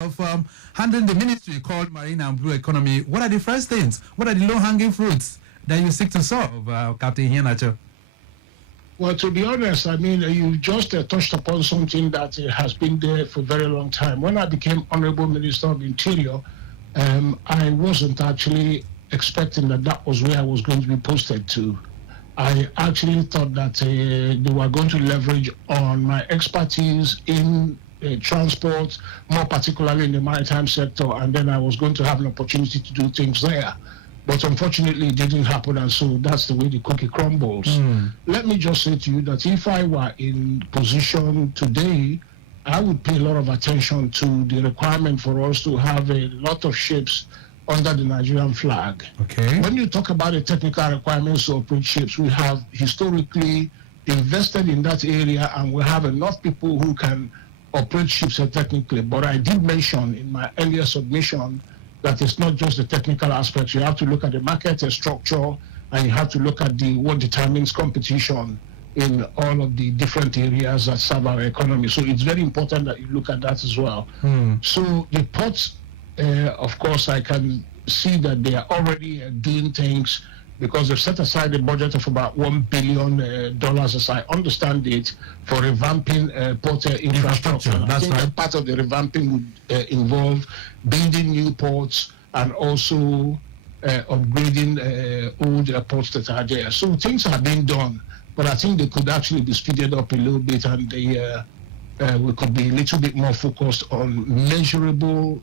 of handling the ministry called Marine and Blue Economy, what are the first things? What are the low-hanging fruits that you seek to solve, Captain Iheanacho? Well, to be honest, I mean, you just touched upon something that has been there for a very long time. When I became Honorable Minister of Interior, I wasn't actually expecting that was where I was going to be posted to. I actually thought that they were going to leverage on my expertise in transport, more particularly in the maritime sector, and then I was going to have an opportunity to do things there. But unfortunately, it didn't happen, and so that's the way the cookie crumbles. Let me just say to you that if I were in position today, I would pay a lot of attention to the requirement for us to have a lot of ships under the Nigerian flag. Okay. When you talk about the technical requirements to operate ships, we have historically invested in that area, and we have enough people who can operate ships technically. But I did mention in my earlier submission that it's not just the technical aspects. You have to look at the market structure, and you have to look at what determines competition in all of the different areas that serve our economy. So it's very important that you look at that as well. So the ports, of course, I can see that they are already doing things because they've set aside a budget of about $1 billion, as I understand it, for revamping port infrastructure. That's I think right. that part of the revamping would involve building new ports and also upgrading old ports that are there. So things are being done, but I think they could actually be speeded up a little bit, and we could be a little bit more focused on measurable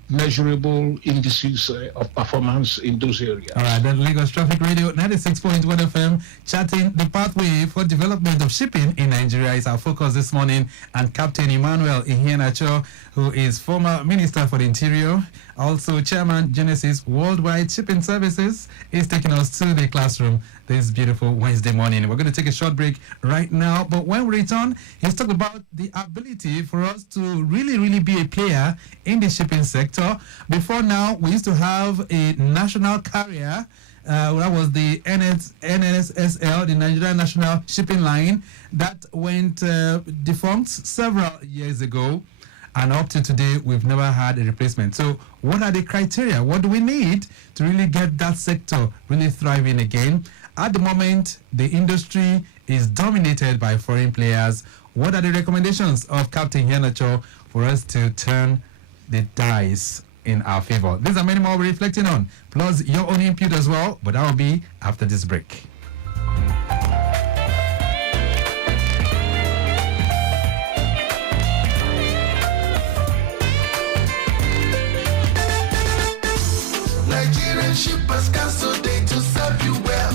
indices of performance in those areas. All right, then Lagos Traffic Radio 96.1 FM, chatting the pathway for development of shipping in Nigeria is our focus this morning. And Captain Emmanuel Iheanacho, who is former Minister for the Interior, also Chairman Genesis Worldwide Shipping Services, is taking us to the classroom this beautiful Wednesday morning. We're going to take a short break right now, but when we return, he's talking about the ability for us to really be a player in the shipping sector. Before now, we used to have a national carrier. That was the NSSL, the Nigerian National Shipping Line, that went defunct several years ago. And up to today, we've never had a replacement. So what are the criteria? What do we need to really get that sector really thriving again? At the moment, the industry is dominated by foreign players. What are the recommendations of Captain Iheanacho for us to turn the dice in our favor? These are many more we're reflecting on, plus your own input as well, but that will be after this break. Nigerian shippers cancel day to serve you well.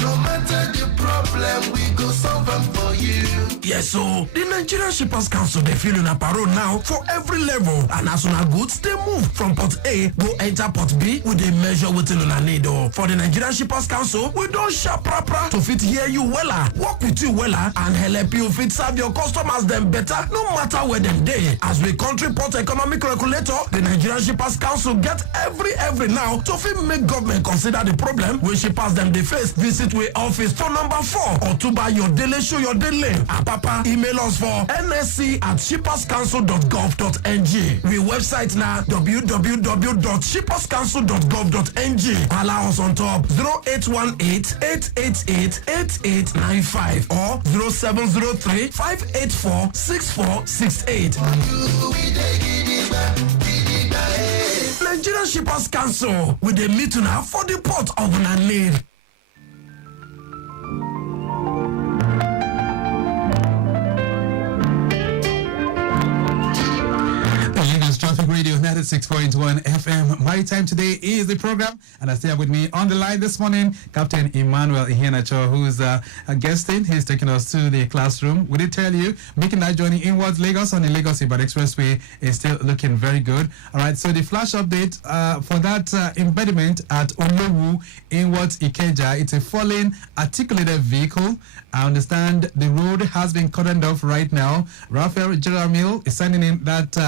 No matter the problem, we go solve them for you. Yes, so the Nigerian Shippers Council, they feel in a parole now for every level. And as soon as goods, they move from port A, go enter port B, with a measure within on a need. For the Nigerian Shippers Council, we don't shop proper to fit hear you wella, work with you wella, and help you fit serve your customers them better, no matter where them day. As we country port economic regulator, the Nigerian Shippers Council get every now to fit make government consider the problem when shippers them they face. Visit we office for number 4 or to buy your daily show your daily. Papa, email us for nsc@shipperscouncil.gov.ng. We website now www.shipperscouncil.gov.ng. Allow us on top 0818-888-8895 or 0703-584-6468. Nigerian Shippers Council with the meeting now for the port of Nanir. Traffic Radio 96.1 FM. My time today is the program, and I still have with me on the line this morning Captain Emmanuel Iheanacho, who's guesting. He's taking us to the classroom. We did tell you, making that journey inwards Lagos on the Lagos-Ibadan Expressway is still looking very good. All right, so the flash update for that embedment at Olowu inwards Ikeja, it's a falling articulated vehicle. I understand the road has been cordoned off right now. Raphael Jeramil is sending in that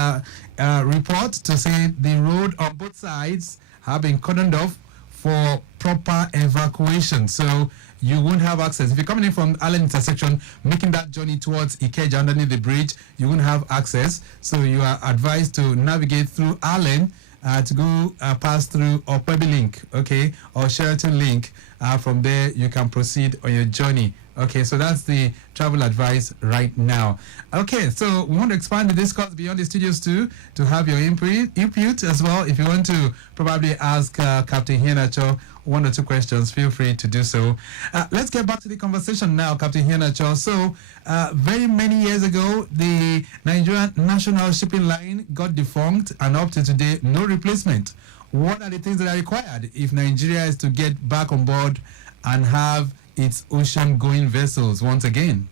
report to say the road on both sides have been cordoned off for proper evacuation. So you won't have access. If you're coming in from Allen intersection, making that journey towards Ikeja underneath the bridge, you won't have access. So you are advised to navigate through Allen to go pass through Okpebi Link, okay, or Sheraton Link. From there, you can proceed on your journey. Okay, so that's the travel advice right now. Okay, so we want to expand the discourse beyond the studios too, to have your input as well. If you want to probably ask Captain Iheanacho one or two questions, feel free to do so. Let's get back to the conversation now, Captain Iheanacho. So, very many years ago, the Nigerian National Shipping Line got defunct, and up to today, no replacement. What are the things that are required if Nigeria is to get back on board and have its ocean-going vessels once again?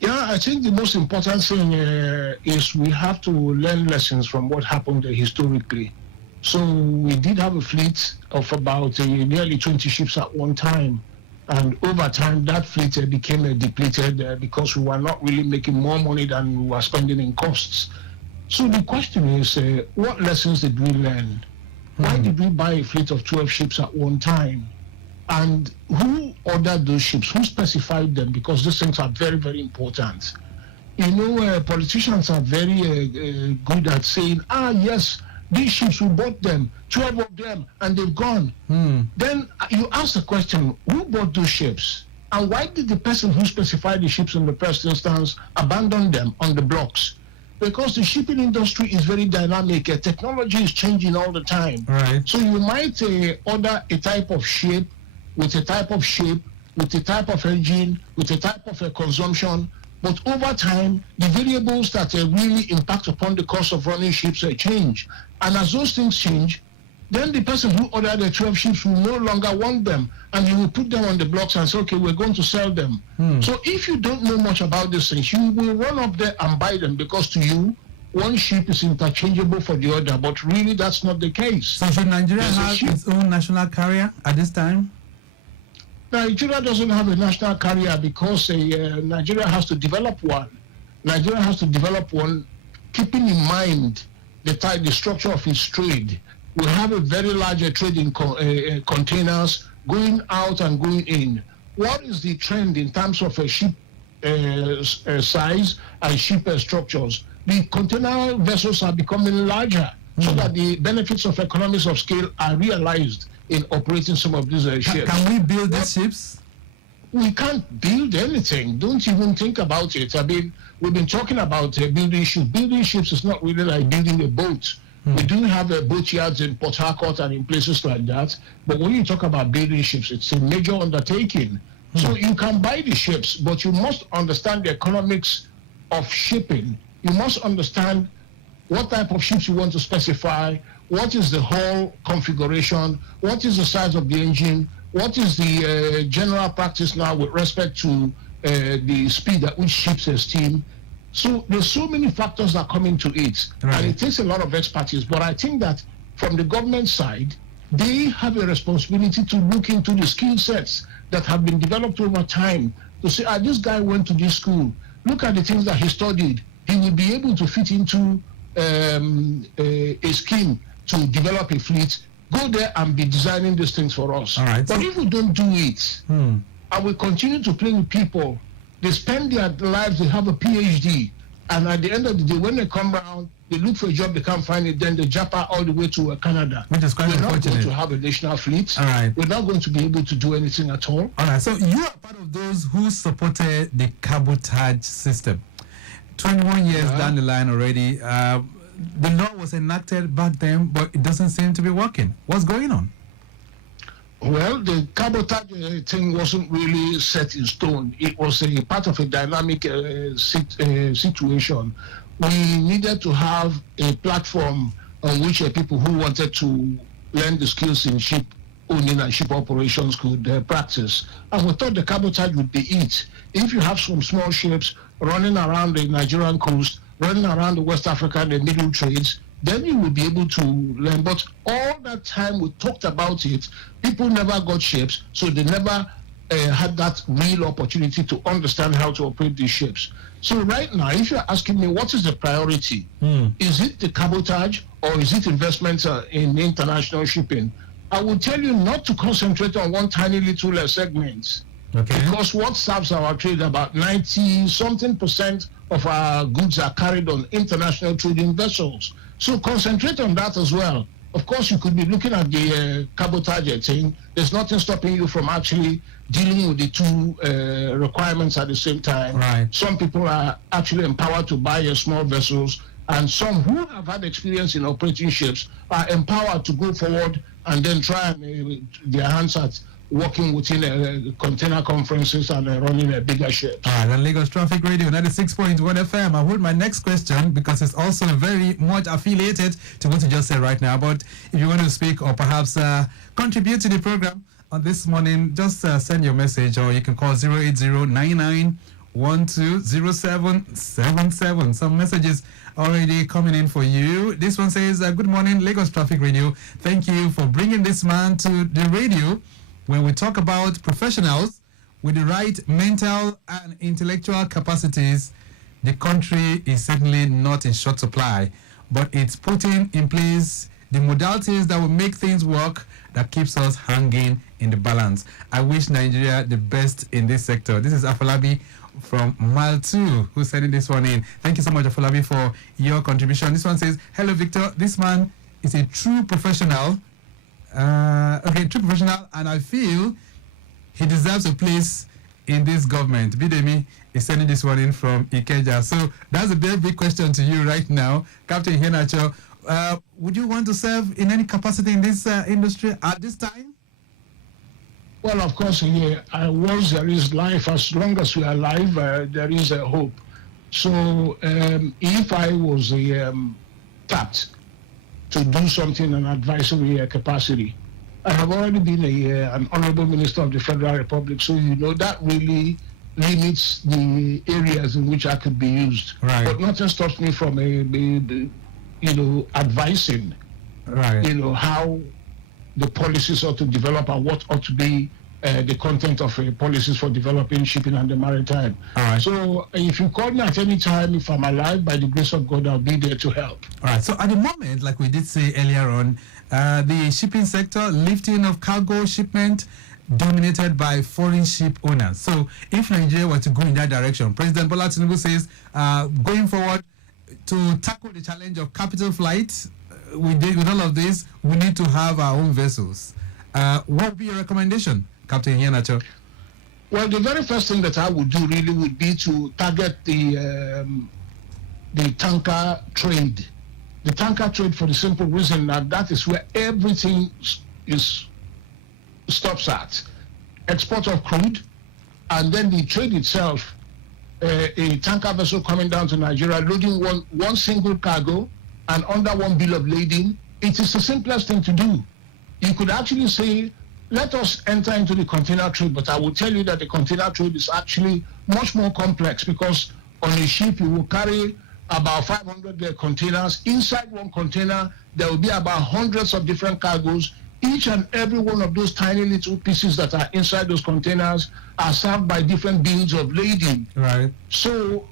Yeah, I think the most important thing is we have to learn lessons from what happened historically. So we did have a fleet of about nearly 20 ships at one time. And over time, that fleet became depleted because we were not really making more money than we were spending in costs. So the question is, what lessons did we learn? Why did we buy a fleet of 12 ships at one time? And who ordered those ships? Who specified them? Because these things are very, very important. You know, politicians are very good at saying, yes, these ships, we bought them, 12 of them, and they've gone. Then you ask the question, who bought those ships? And why did the person who specified the ships in the first instance abandon them on the blocks? Because the shipping industry is very dynamic. Technology is changing all the time. Right. So you might order a type of ship with a type of shape, with a type of engine, with a type of consumption. But over time, the variables that really impact upon the cost of running ships change. And as those things change, then the person who ordered the 12 ships will no longer want them, and he will put them on the blocks and say, okay, we're going to sell them. So if you don't know much about these things, you will run up there and buy them, because to you, one ship is interchangeable for the other, but really that's not the case. So should Nigeria have its own national carrier at this time? Nigeria doesn't have a national carrier because Nigeria has to develop one. Nigeria has to develop one, keeping in mind the structure of its trade. We have a very large trade in containers going out and going in. What is the trend in terms of a ship size and ship structures? The container vessels are becoming larger so that the benefits of economies of scale are realized in operating some of these ships. Can we build these ships? We can't build anything. Don't even think about it. I mean, we've been talking about building ships. Building ships is not really like building a boat. We do have boat yards in Port Harcourt and in places like that. But when you talk about building ships, it's a major undertaking. So you can buy the ships, but you must understand the economics of shipping. You must understand what type of ships you want to specify, what is the hull configuration, what is the size of the engine, what is the general practice now with respect to the speed at which ships steam. So there's so many factors that come into it, and it takes a lot of expertise. But I think that from the government side, they have a responsibility to look into the skill sets that have been developed over time, to say, this guy went to this school, look at the things that he studied, he will be able to fit into a scheme to develop a fleet, go there and be designing these things for us. But if we don't do it, and we continue to play with people, they spend their lives, they have a PhD, and at the end of the day, when they come around, they look for a job, they can't find it, then they jump out all the way to Canada. Which is quite We're not unfortunate. going to have a national fleet. We're not going to be able to do anything at all. So you are part of those who supported the cabotage system. 21 years down the line already, the law was enacted back then, but it doesn't seem to be working. What's going on? Well, the cabotage thing wasn't really set in stone. It was a part of a dynamic situation. We needed to have a platform on which people who wanted to learn the skills in ship owning and ship operations could practice. And we thought the cabotage would be it. If you have some small ships running around the Nigerian coast, running around the West African and middle trades, then you will be able to learn. But all that time we talked about it, people never got ships, so they never had that real opportunity to understand how to operate these ships. So right now, if you're asking me what is the priority, is it the cabotage or is it investments in international shipping? I will tell you not to concentrate on one tiny little segment. Okay. Because what serves our trade, about 90-something% of our goods are carried on international trading vessels. So concentrate on that as well. Of course, you could be looking at the cabotage thing. There's nothing stopping you from actually dealing with the two requirements at the same time. Right. Some people are actually empowered to buy small vessels, and some who have had experience in operating ships are empowered to go forward and then try and their hands at working within container conferences and running a bigger ship. All right, on Lagos Traffic Radio 96.1 FM. I hold my next question because it's also very much affiliated to what you just said right now. But if you want to speak or perhaps contribute to the program on this morning, just send your message, or you can call 08099120777. Some messages already coming in for you. This one says, good morning, Lagos Traffic Radio. Thank you for bringing this man to the radio. When we talk about professionals with the right mental and intellectual capacities, the country is certainly not in short supply, but it's putting in place the modalities that will make things work, that keeps us hanging in the balance. I wish Nigeria the best in this sector. This is Afolabi from Mile 2 who's sending this one in. Thank you so much, Afolabi, for your contribution. This one says, hello, Victor. This man is a true professional. True professional, and I feel he deserves a place in this government. Bidemi is sending this one in from Ikeja. So that's a very big question to you right now, Captain Iheanacho. Would you want to serve in any capacity in this industry at this time? Well, of course, once there is life, as long as we are alive, there is a hope. So if I was tapped to do something in an advisory capacity, I have already been an Honorable Minister of the Federal Republic, so that really limits the areas in which I could be used. Right. But nothing stops me from advising, right, how the policies ought to develop and what ought to be the content of policies for developing shipping and the maritime. All right. So if you call me at any time, if I'm alive, by the grace of God, I'll be there to help. All right. So at the moment, like we did say earlier on, the shipping sector, lifting of cargo shipment, dominated by foreign ship owners. So if Nigeria were to go in that direction, President Bola Tinubu says, going forward to tackle the challenge of capital flight, with all of this, we need to have our own vessels. What would be your recommendation, Captain Iheanacho? Well, the very first thing that I would do really would be to target the tanker trade. The tanker trade, for the simple reason that is where everything stops at. Export of crude, and then the trade itself, a tanker vessel coming down to Nigeria, loading one single cargo, and under one bill of lading. It is the simplest thing to do. You could actually say, let us enter into the container trade, but I will tell you that the container trade is actually much more complex, because on a ship you will carry about 500 containers. Inside one container, there will be about hundreds of different cargoes. Each and every one of those tiny little pieces that are inside those containers are served by different bills of lading. Right. So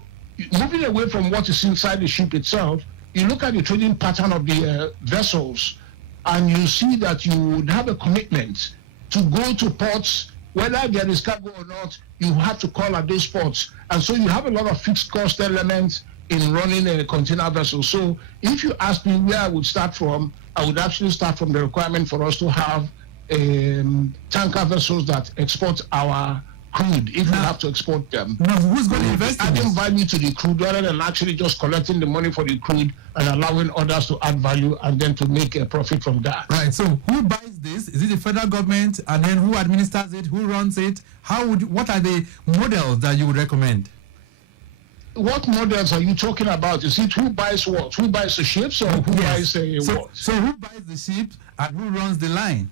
moving away from what is inside the ship itself, you look at the trading pattern of the vessels, and you see that you would have a commitment to go to ports. Whether there is cargo or not, you have to call at those ports. And so you have a lot of fixed cost elements in running a container vessel. So if you ask me where I would start from, I would actually start from the requirement for us to have tanker vessels that export our crude, if we have to export them. Now, who's going to invest in adding value to the crude rather than actually just collecting the money for the crude and allowing others to add value and then to make a profit from that. Right. So who buys this? Is it the federal government? And then who administers it? Who runs it? What are the models that you would recommend? What models are you talking about? Is it who buys what? Who buys the ships, or who buys what? So who buys the ships and who runs the line?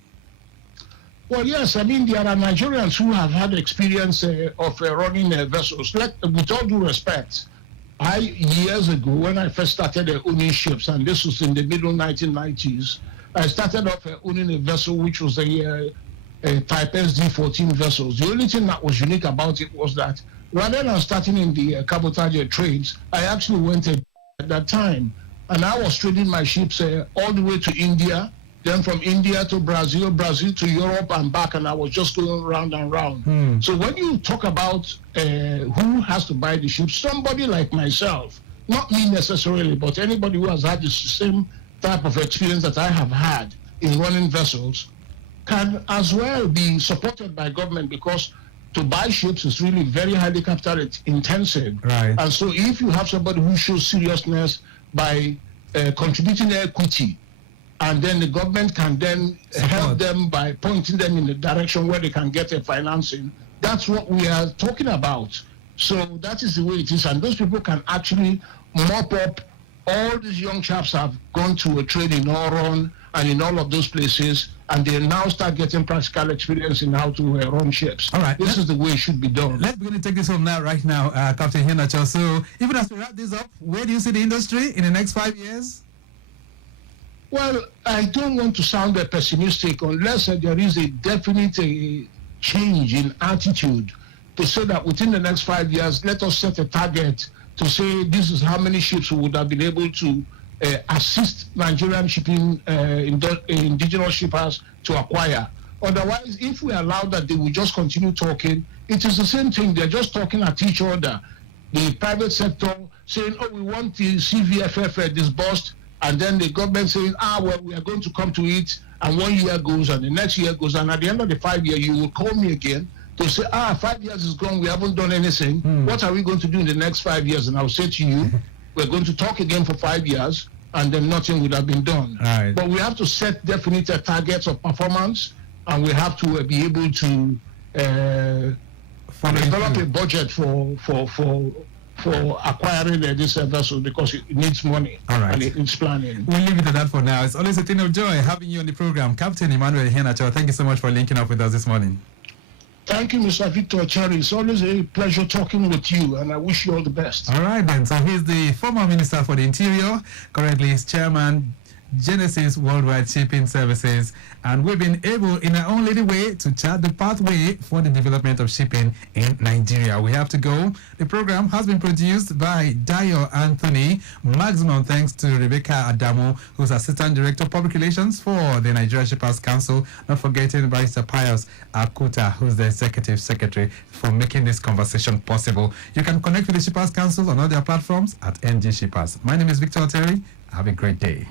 Well, yes, I mean, there are Nigerians who have had experience of running vessels. With all due respect, years ago, when I first started owning ships, and this was in the middle 1990s, I started off owning a vessel which was a Type SD-14 vessels. The only thing that was unique about it was that rather than starting in the cabotage trades, I actually went at that time, and I was trading my ships all the way to India, then from India to Brazil, Brazil to Europe and back, and I was just going round and round. So when you talk about who has to buy the ships, somebody like myself, not me necessarily, but anybody who has had the same type of experience that I have had in running vessels, can as well be supported by government, because to buy ships is really very highly capital intensive. Right. And so if you have somebody who shows seriousness by contributing equity, and then the government can then help them by pointing them in the direction where they can get a financing, that's what we are talking about. So that is the way it is. And those people can actually mop up. All these young chaps have gone to a trade in Oron and in all of those places, and they now start getting practical experience in how to run ships. All right. This is the way it should be done. Let's begin to take this home now, right now, Captain Iheanacho. So even as we wrap this up, where do you see the industry in the next 5 years? Well, I don't want to sound pessimistic unless there is a definite change in attitude to say that within the next 5 years, let us set a target to say this is how many ships we would have been able to assist Nigerian shipping indigenous shippers to acquire. Otherwise, if we allow that, they will just continue talking. It is the same thing. They're just talking at each other. The private sector saying, oh, we want the CVFF disbursed, and then the government saying, well, we are going to come to it, and 1 year goes, and the next year goes, and at the end of the 5 year, you will call me again to say, 5 years is gone, we haven't done anything. What are we going to do in the next 5 years? And I'll say to you, we're going to talk again for 5 years, and then nothing would have been done. Right. But we have to set definite targets of performance, and we have to be able to develop a budget for acquiring this vessel, because it needs money. All right. And it needs planning. We'll leave it at that for now. It's always a thing of joy having you on the program. Captain Emmanuel Iheanacho, thank you so much for linking up with us this morning. Thank you, Mr. Victor Oteri. It's always a pleasure talking with you, and I wish you all the best. All right, then. So he's the former Minister for the Interior. Currently, he's Chairman, Genesis Worldwide Shipping Services, and we've been able, in our own little way, to chart the pathway for the development of shipping in Nigeria. We have to go. The program has been produced by Dayo Anthony. Maximum thanks to Rebecca Adamu, who's Assistant Director of Public Relations for the Nigeria Shippers Council. Not forgetting Barrister Pius Akuta, who's the Executive Secretary, for making this conversation possible. You can connect with the Shippers Council on all their platforms at NG Shippers. My name is Victor Oteri. Have a great day.